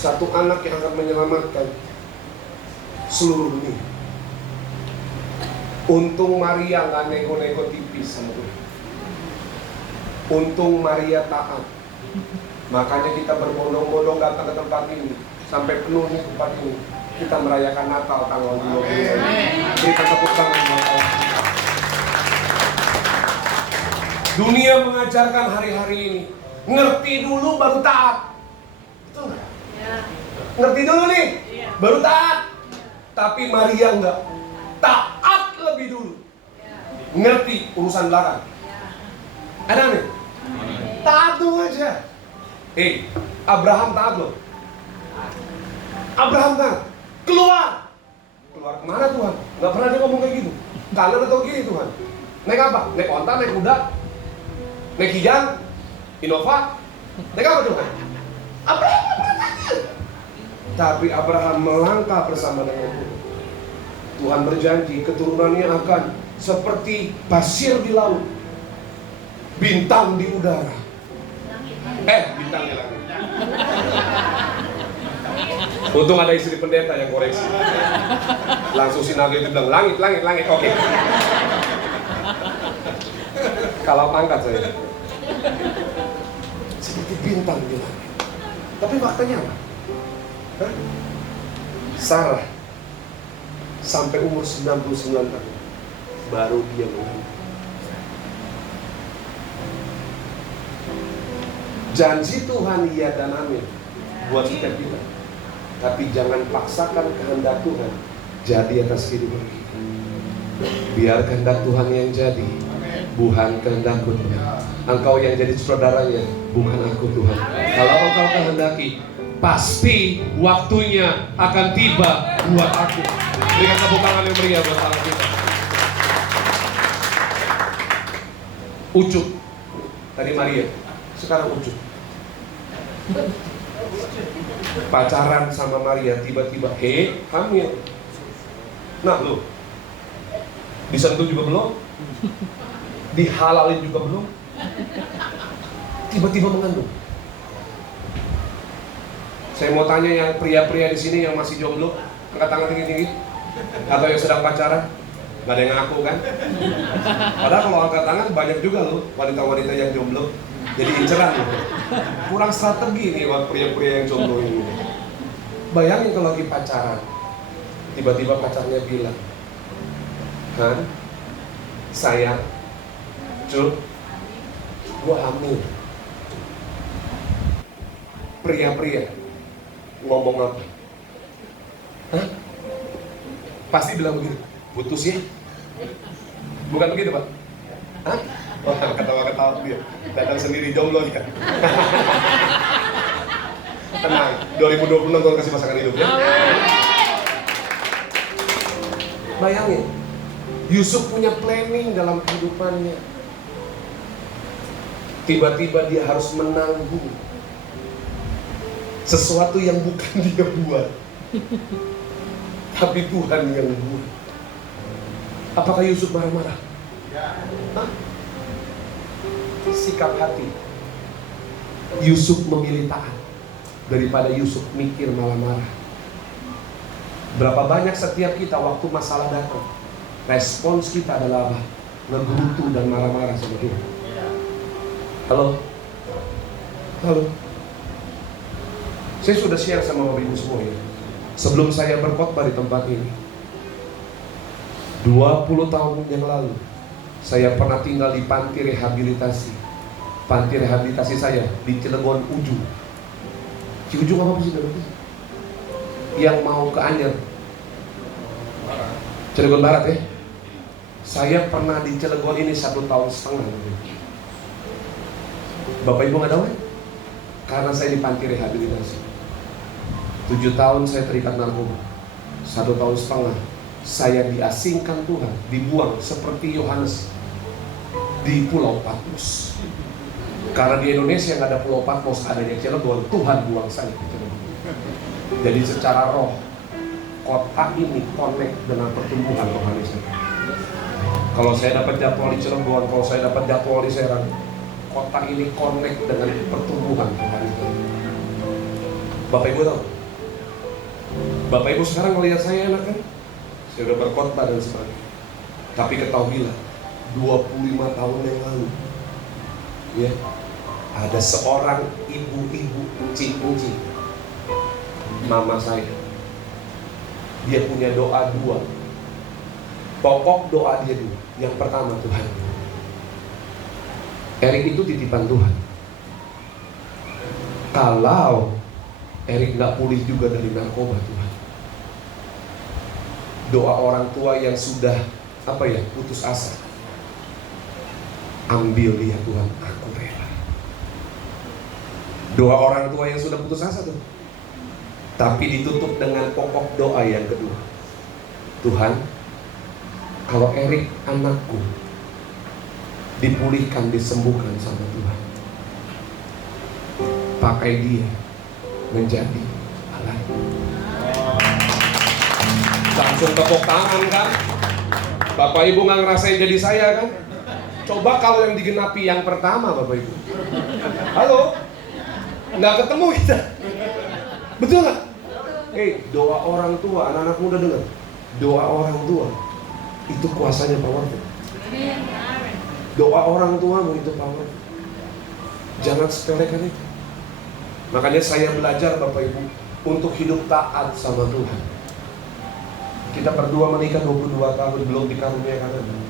Satu anak yang akan menyelamatkan seluruh dunia. Untung Maria nggak nego-nego tipis sama Tuhan. Untung Maria taat. Makanya kita berbondong-bondong datang ke tempat ini. sampai penuh nih tempat ini. Kita merayakan Natal tanggal 20. Berikan tepuk tangan buat Allah. Dunia mengajarkan hari-hari ini, ngerti dulu baru taat. Betul nggak? Ngerti dulu nih, baru taat. Tapi Maria enggak. Taat lebih dulu. Ngerti urusan belakang. Ada nih? Taat dulu aja. Abraham taat loh. Abraham taat. Keluar kemana Tuhan? Gak pernah dia ngomong kayak gitu. Kanan atau kiri Tuhan? Naik apa? Naik onta, naik kuda, naik kijang, Innova. Naik apa Tuhan? Abraham gak pernah tanya. Tapi Abraham melangkah bersama dengan Tuhan. Tuhan berjanji keturunannya akan seperti pasir di laut, bintang di udara. Bintang di langit. Untung ada istri pendeta yang koreksi. Langsung sinaga itu bilang langit. Oke. Kalau pangkat saya seperti bintang di langit. Tapi faktanya apa? Sarah sampai umur 99 tahun baru dia mengandung. Janji Tuhan iya dan amin buat kita. Tapi jangan paksakan kehendak Tuhan jadi atas kehidupan kita. Biar kehendak Tuhan yang jadi, bukan kehendakku Tuhan. Engkau yang jadi saudaranya, bukan aku Tuhan. Kalau engkau kehendaki, pasti waktunya akan tiba buat aku. Berikan tepuk tangan yang meriah buat Allah kita. Ucup tadi Maria, sekarang Ucup pacaran sama Maria, tiba-tiba hamil. Nah lo disentuh juga belum, dihalalin juga belum, tiba-tiba mengandung. Saya mau tanya yang pria-pria di sini yang masih jomblo, angkat tangan tinggi-tinggi. Atau yang sedang pacaran, nggak ada yang ngaku kan? Padahal kalau angkat tangan banyak juga loh wanita-wanita yang jomblo. Jadi inceran loh. Kurang strategi nih buat pria-pria yang jomblo ini. Bayangin kalau lagi pacaran, tiba-tiba pacarnya bilang, Han, sayang, Cuk, gua hamil. Pria-pria ngomong apa? Hah? Pasti bilang begitu, putus ya? Bukan begitu Pak? Hah? Wah, ketawa-ketawa dia, datang sendiri jomblo dia. Tenang, 2026 Tuhan kasih pasangan hidup ya. Bayangin, Yusuf punya planning dalam kehidupannya. Tiba-tiba dia harus menanggung sesuatu yang bukan dia buat, tapi Tuhan yang buat. Apakah Yusuf marah-marah? Hah? Sikap hati Yusuf memilih taat daripada Yusuf mikir malah marah. Berapa banyak setiap kita waktu masalah datang, respons kita adalah apa? Ngegerutu dan marah-marah sama Tuhan. Halo? Saya sudah share sama Bapak Ibu semua ya. Sebelum saya berkhotbah di tempat ini, 20 tahun yang lalu, saya pernah tinggal di panti rehabilitasi. Panti rehabilitasi saya di Cilegon Ujung. Ujung apa sih? Yang mau ke Anyer, Cilegon Barat ya. Saya pernah di Cilegon ini 1,5 tahun. Bapak Ibu nggak tahu kan? Karena saya di panti rehabilitasi. 7 tahun saya terikat narkoba. 1,5 tahun saya diasingkan Tuhan, dibuang seperti Yohanes di Pulau Patmos. Karena di Indonesia nggak ada Pulau Patmos, adanya Cilegon, Tuhan buang saya ke Cilegon. Jadi secara roh, kota ini connect dengan pertumbuhan rohani saya. Kalau saya dapat jadwal di Cilegon, kalau saya dapat jadwal di Serang, kota ini connect dengan pertumbuhan rohani saya. Bapak Ibu tahu? Bapak Ibu sekarang melihat saya enak kan? Saya udah berkhotbah dan sebagainya. Tapi ketahuilah, 25 tahun yang lalu, ya, ada seorang ibu-ibu kunci-kunci mama saya. Dia punya doa dua. Pokok doa dia dua. Yang pertama, Tuhan, Erik itu titipan Tuhan. Kalau Erik nggak pulih juga dari narkoba, Tuhan, doa orang tua yang sudah putus asa, ambil dia Tuhan, aku rela. Doa orang tua yang sudah putus asa tuh, tapi ditutup dengan pokok doa yang kedua. Tuhan, kalau Erik anakku dipulihkan, disembuhkan sama Tuhan, pakai dia menjadi alat. Langsung tepuk tangan kan? Bapak Ibu nggak ngerasain jadi saya kan? Coba kalau yang digenapi yang pertama, Bapak Ibu. Halo? Nggak ketemu kita. Betul nggak? Doa orang tua, anak-anak muda dengar. Doa orang tua itu kuasanya powerful. Doa orang tuamu itu powerful. Jangan sepelekan itu. Makanya saya belajar, Bapak Ibu, untuk hidup taat sama Tuhan. Kita berdua menikah 22 tahun, belum dikaruniakan anak.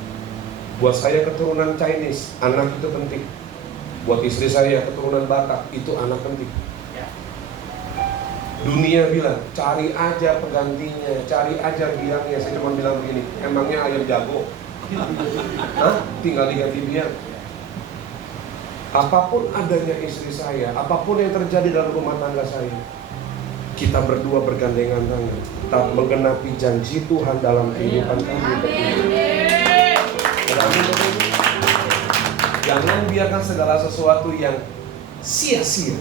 Buat saya keturunan Chinese, anak itu penting. Buat istri saya keturunan Batak, itu anak penting. Dunia bilang, cari aja penggantinya, cari aja biangnya. Saya cuma bilang begini, emangnya ayam jago? Hah? Tinggal diganti biang. Apapun adanya istri saya, apapun yang terjadi dalam rumah tangga saya, kita berdua bergandengan tangan, tak menggenapi janji Tuhan dalam kehidupan kami. Jangan biarkan segala sesuatu yang sia-sia.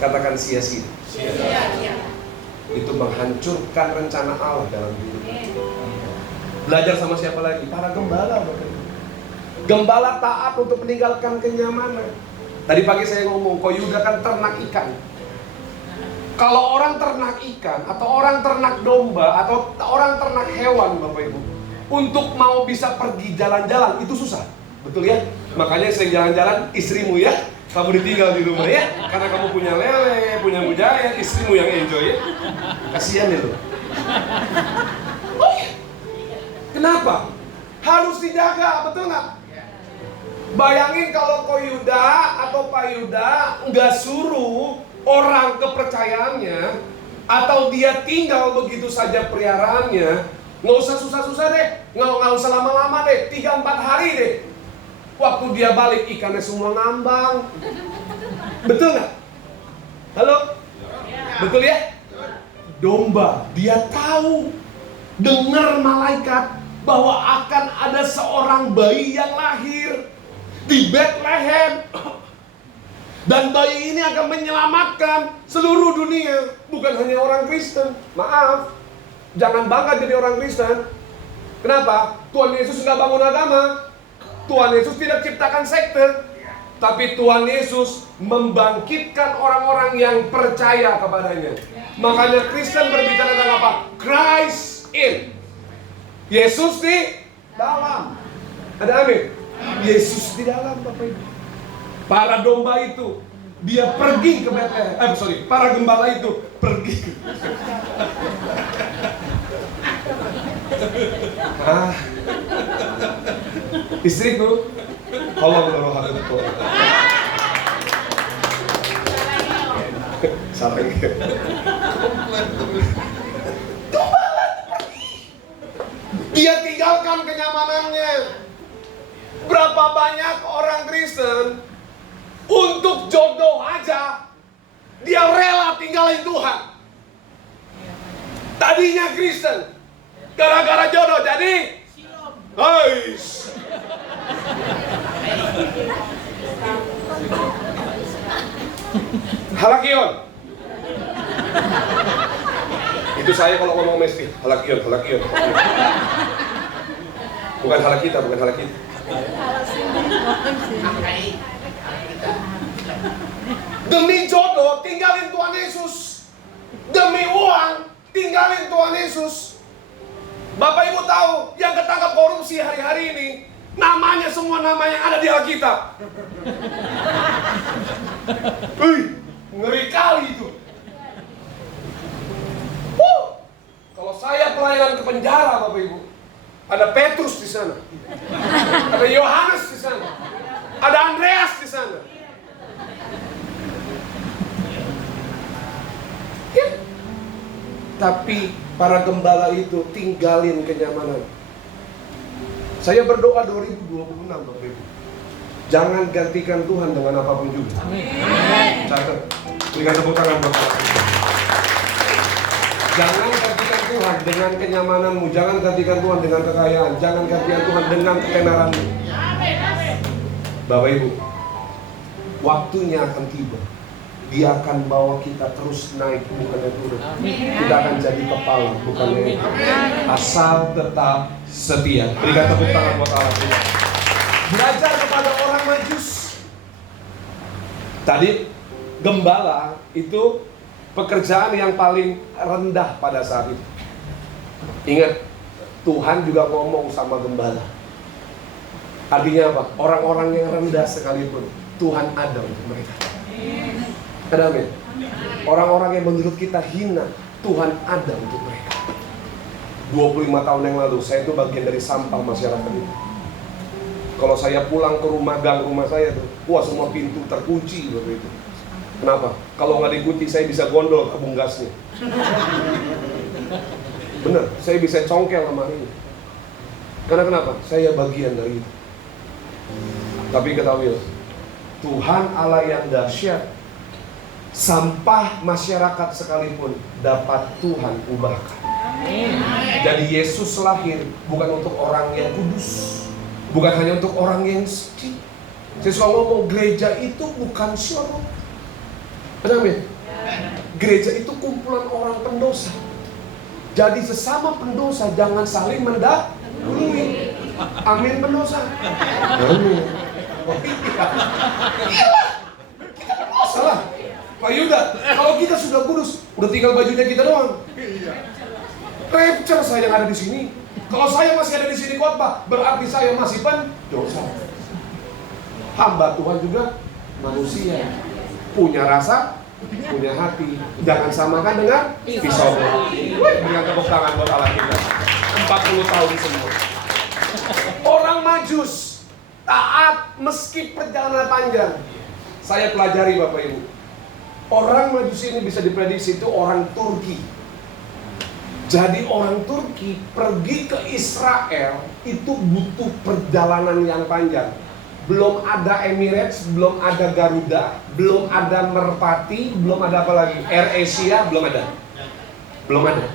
Katakan sia-sia. Itu menghancurkan rencana Allah dalam hidup. Belajar sama siapa lagi? Para gembala. Gembala taat untuk meninggalkan kenyamanan. Tadi pagi saya ngomong, Koyuda kan ternak ikan. Kalau orang ternak ikan, atau orang ternak domba, atau orang ternak hewan, Bapak Ibu, untuk mau bisa pergi jalan-jalan, itu susah. Betul ya? Makanya sering jalan-jalan, istrimu ya, kamu ditinggal di rumah ya, karena kamu punya lele, punya bujayan, istrimu yang enjoy ya. Kasihan ya lo. Oh ya? Kenapa? Harus dijaga, betul nggak? Bayangin kalau Koyuda atau Pak Yuda nggak suruh orang kepercayaannya, atau dia tinggal begitu saja peliharaannya, nggak usah susah-susah deh, nggak usah lama-lama deh, 3-4 hari deh. Waktu dia balik ikannya semua ngambang. Betul nggak? Halo? Betul ya? Domba, dia tahu, dengar malaikat bahwa akan ada seorang bayi yang lahir di Bethlehem. Dan bayi ini akan menyelamatkan seluruh dunia, bukan hanya orang Kristen. Maaf, jangan bangga jadi orang Kristen. Kenapa? Tuhan Yesus nggak bangun agama. Tuhan Yesus tidak ciptakan sekte. Tapi Tuhan Yesus membangkitkan orang-orang yang percaya kepadanya. Makanya Kristen berbicara tentang apa? Christ in. Yesus di dalam. Ada amin? Yesus di dalam, Bapak Ibu. Para domba itu, dia pergi ke Bethlehem. Para gembala itu pergi ke istriku, Allah menolong hati itu. Sampai gitu. Gembala pergi. Dia tinggalkan kenyamanannya. Berapa banyak orang Kristen untuk jodoh aja dia rela tinggalin Tuhan. Tadinya Kristen, gara-gara jodoh jadi halakion. Itu saya kalau ngomong mesti halakion. Bukan halak kita. Demi jodoh tinggalin Tuhan Yesus. Demi uang tinggalin Tuhan Yesus. Bapak Ibu tahu yang ketangkap korupsi hari-hari ini, namanya semua nama yang ada di Alkitab. Ngeri kali itu. perjalanan ke penjara, Bapak Ibu. Ada Petrus di sana. Ada Yohanes di sana. Ada Andreas di sana. Ya. Tapi para gembala itu tinggalin kenyamanan. Saya berdoa 2026, Bapak Ibu. Jangan gantikan Tuhan dengan apapun juga. Catat. Berikan tepuk tangan buat Tuhan. Jangan gantikan Tuhan dengan kenyamananmu. Jangan gantikan Tuhan dengan kekayaan. Jangan gantikan Tuhan dengan ketenaranmu. Bapak Ibu, waktunya akan tiba. Dia akan bawa kita terus naik, bukannya turun. Kita akan jadi kepala, bukannya asal tetap setia. Berikan tepuk tangan buat Allah. Belajar kepada orang Majus. Tadi gembala itu pekerjaan yang paling rendah pada saat itu. Ingat, Tuhan juga ngomong sama gembala. Artinya apa? Orang-orang yang rendah sekalipun Tuhan ada untuk mereka. Ada amin. Orang-orang yang menurut kita hina, Tuhan ada untuk mereka. 25 tahun yang lalu saya itu bagian dari sampah masyarakat itu. Kalau saya pulang ke rumah, gang rumah saya tuh, wah semua pintu terkunci waktu itu. Kenapa? Kalau nggak dikunci saya bisa gondol tabung gasnya. Bener, saya bisa congkel sama ini. Karena kenapa? Saya bagian dari itu. Tapi ketahuilah, Tuhan Allah yang dahsyat, sampah masyarakat sekalipun dapat Tuhan ubahkan. Jadi Yesus lahir bukan untuk orang yang kudus, bukan hanya untuk orang yang suci. Saya selalu ngomong, gereja itu bukan syurga. Amin. Gereja itu kumpulan orang pendosa. Jadi sesama pendosa jangan saling mendahului. Amin pendosa. Amin. Oh iya. Iyalah. Kita pendosa lah. Pak Yuda, kalau kita sudah kudus, udah tinggal bajunya kita doang. Rapture saya yang ada di sini. Kalau saya masih ada di sini khotbah, berarti saya masih pendosa. Hamba Tuhan juga manusia, punya rasa, punya hati. Jangan samakan dengan pisau. Dengan tepuk tangan buat Allah kita. 40 tahun semua. Orang Majus taat meski perjalanan panjang. Saya pelajari Bapak Ibu. Orang Majus ini bisa diprediksi itu orang Turki. Jadi orang Turki pergi ke Israel itu butuh perjalanan yang panjang. Belum ada Emirates, belum ada Garuda, belum ada Merpati, belum ada apa lagi? Air Asia, belum ada. Belum ada.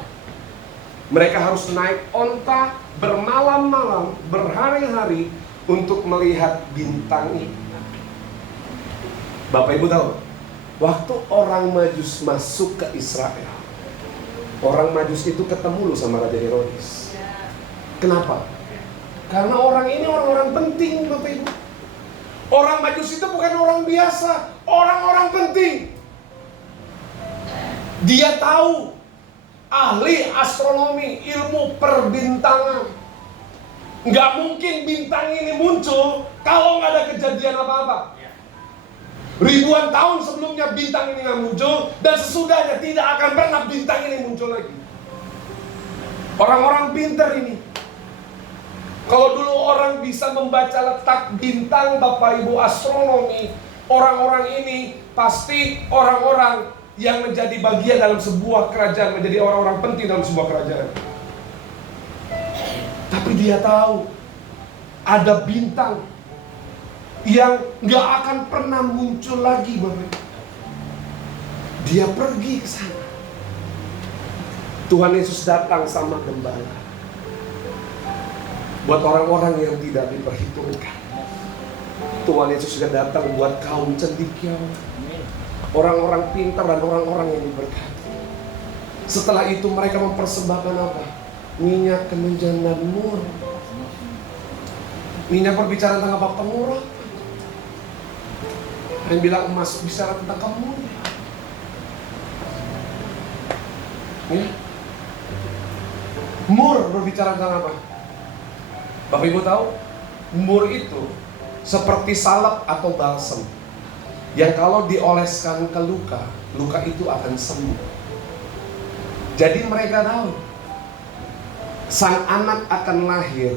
Mereka harus naik onta bermalam-malam, berhari-hari untuk melihat bintang ini. Bapak Ibu tahu? Waktu orang Majus masuk ke Israel, orang Majus itu ketemu loh sama Raja Herodes. Kenapa? Karena orang ini orang-orang penting, Bapak Ibu. Orang Majus itu bukan orang biasa, orang-orang penting. Dia tahu, ahli astronomi, ilmu perbintangan. Nggak mungkin bintang ini muncul kalau nggak ada kejadian apa-apa. Ribuan tahun sebelumnya bintang ini nggak muncul, dan sesudahnya tidak akan pernah bintang ini muncul lagi. Orang-orang pintar ini. Kalau dulu orang bisa membaca letak bintang, Bapak Ibu, astronomi, orang-orang ini pasti orang-orang yang menjadi bagian dalam sebuah kerajaan, menjadi orang-orang penting dalam sebuah kerajaan. Tapi dia tahu ada bintang yang gak akan pernah muncul lagi, Bapak. Dia pergi ke sana. Tuhan Yesus datang sama gembala. Buat orang-orang yang tidak diperhitungkan, Tuhan Yesus juga datang buat kaum cendekiawan, orang-orang pintar dan orang-orang yang diberkati. Setelah itu mereka mempersembahkan apa? Minyak, kemenjan, dan murah. Minyak berbicara tentang apa? Pemurah. Yang bilang emas bicara tentang kemuliaan. Ya. Mur berbicara tentang apa? Bapak Ibu tahu, mur itu seperti salep atau balsam yang kalau dioleskan ke luka, luka itu akan sembuh. Jadi mereka tahu Sang anak akan lahir,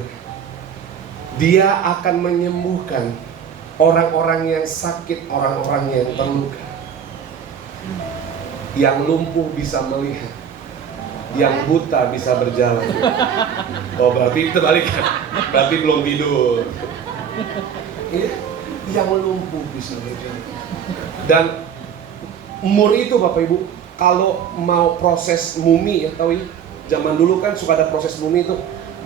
dia akan menyembuhkan orang-orang yang sakit, orang-orang yang terluka. Yang lumpuh bisa melihat, yang buta bisa berjalan. Oh, berarti terbalikan. Berarti belum tidur. Ya, yang lumpuh bisa berjalan. Dan umur itu Bapak Ibu, kalau mau proses mumi ya, tahu ya, zaman dulu kan suka ada proses mumi itu.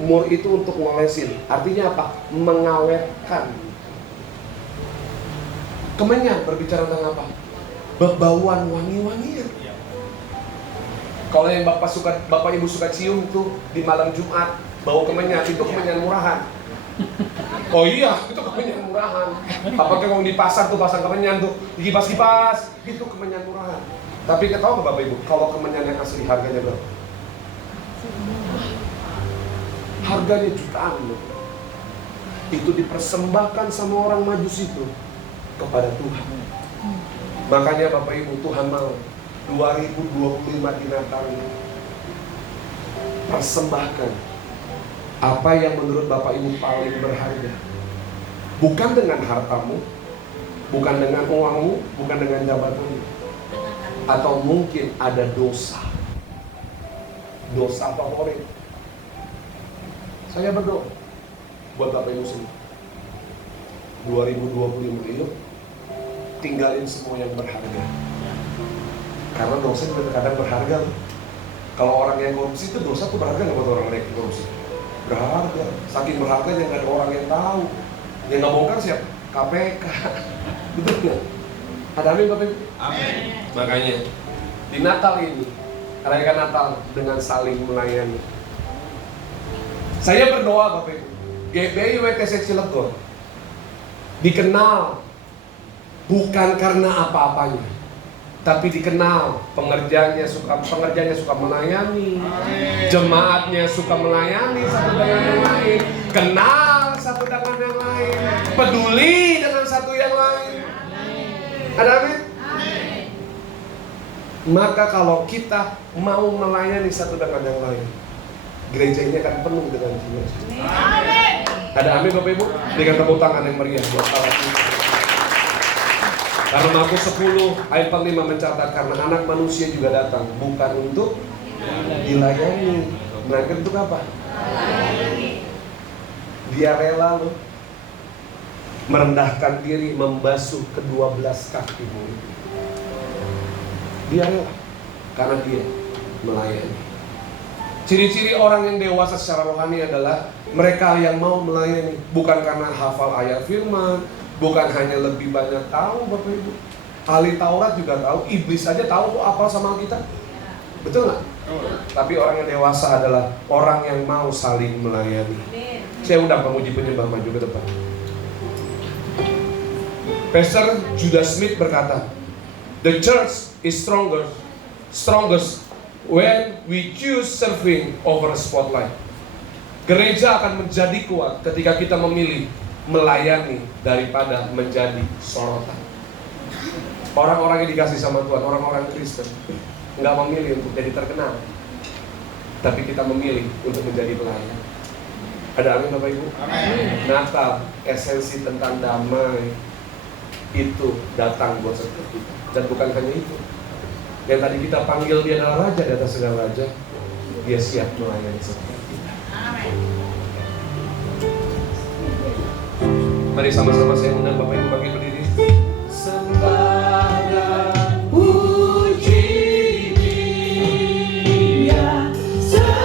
Umur itu untuk ngolesin. Artinya apa? Mengawetkan. Kemenyan berbicara tentang apa? Bebauan wangi-wangian. Kalau yang Bapak Ibu suka cium tuh di malam Jumat, bau kemenyan, itu kemenyan murahan. Oh iya, itu kemenyan murahan. Apakah kalau di pasar tuh pasang kemenyan tuh, dikipas-kipas, itu kemenyan murahan. Tapi kita tahu nggak Bapak Ibu, kalau kemenyan yang asli harganya berapa? Harganya jutaan loh. Itu dipersembahkan sama orang Majus itu kepada Tuhan. Makanya Bapak Ibu, Tuhan mau 2025 di Natal ini persembahkan apa yang menurut Bapak Ibu paling berharga. Bukan dengan hartamu, bukan dengan uangmu, bukan dengan jabatanmu, atau mungkin ada dosa favorit. Saya berdoa buat Bapak Ibu semua, 2025 itu tinggalin semua yang berharga. Karena dosa juga kadang berharga loh. Kalau orang yang korupsi itu dosa tuh berharga nggak buat orang yang korupsi? Berharga. Saking berharganya nggak ada orang yang tahu. Yang nggak bongkar siapa? KPK. Betul nggak? Ada amin Bapak Ibu? Amin. Makanya di Natal ini, rayakan Natal dengan saling melayani. Saya berdoa Bapak Ibu, GBI WTC Cilegon dikenal bukan karena apa-apanya, tapi dikenal pengerjanya suka melayani, jemaatnya suka melayani satu dengan yang lain, kenal satu dengan yang lain, peduli dengan satu yang lain. Ada amin? Maka kalau kita mau melayani satu dengan yang lain, gereja ini akan penuh dengan jiwa. Ada amin Bapak Ibu? Dengan tepuk tangan yang meriah buat para Tuhan. Karena Markus 10 ayat 45 mencatat, karena anak manusia juga datang bukan untuk dilayani, melainkan untuk apa? Dia rela loh merendahkan diri, membasuh kedua belas kaki murid. Dia rela karena dia melayani. Ciri-ciri orang yang dewasa secara rohani adalah mereka yang mau melayani, bukan karena hafal ayat firman, bukan hanya lebih banyak tahu Bapak Ibu. Ahli Taurat juga tahu, iblis aja tahu kok apal sama kita. Betul nggak? Tapi orang yang dewasa adalah orang yang mau saling melayani. Saya undang pemuji penyembah maju ke depan. Pastor Judah Smith berkata, "The church is strongest when we choose serving over a spotlight." Gereja akan menjadi kuat ketika kita memilih melayani daripada menjadi sorotan. Orang-orang yang dikasih sama Tuhan, orang-orang Kristen, nggak memilih untuk jadi terkenal, tapi kita memilih untuk menjadi pelayan. Ada amin Bapak Ibu? Amin. Natal, esensi tentang damai itu datang buat setiap kita. Dan bukan hanya itu, yang tadi kita panggil dia adalah Raja di atas segala raja, dia siap melayani setiap kita. Mari sama-sama saya undang Bapak Ibu bagi berdiri.